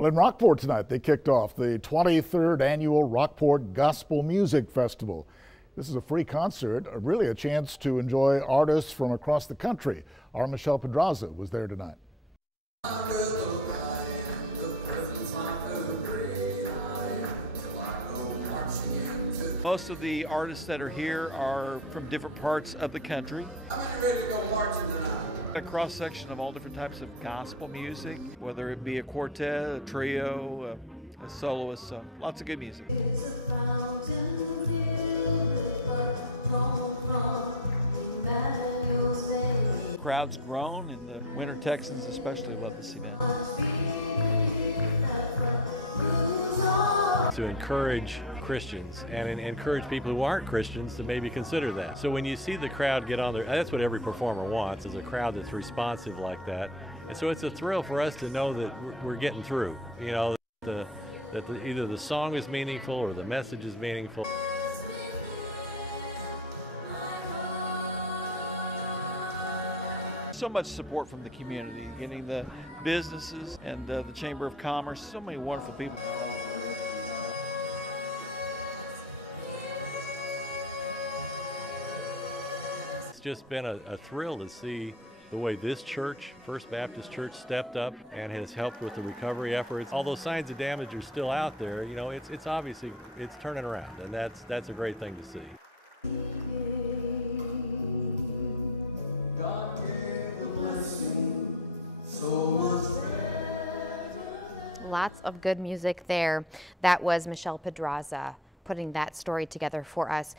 Well, in Rockport tonight, they kicked off the 23rd annual Rockport Gospel Music Festival. This is a free concert, really a chance to enjoy artists from across the country. Our Michelle Pedraza was there tonight. Most of the artists that are here are from different parts of the country. A cross-section of all different types of gospel music, whether it be a quartet, a trio, a soloist, so lots of good music. The crowd's grown, and the Winter Texans especially love this event. To encourage Christians and encourage people who aren't Christians to maybe consider that. So when you see the crowd get on there, that's what every performer wants, is a crowd that's responsive like that. And so it's a thrill for us to know that we're getting through, you know, that either the song is meaningful or the message is meaningful. So much support from the community, getting the businesses and the Chamber of Commerce, so many wonderful people. It's just been a thrill to see the way this church, First Baptist Church, stepped up and has helped with the recovery efforts. Although signs of damage are still out there, you know, it's obviously turning around, and that's a great thing to see. Lots of good music there. That was Michelle Pedraza putting that story together for us.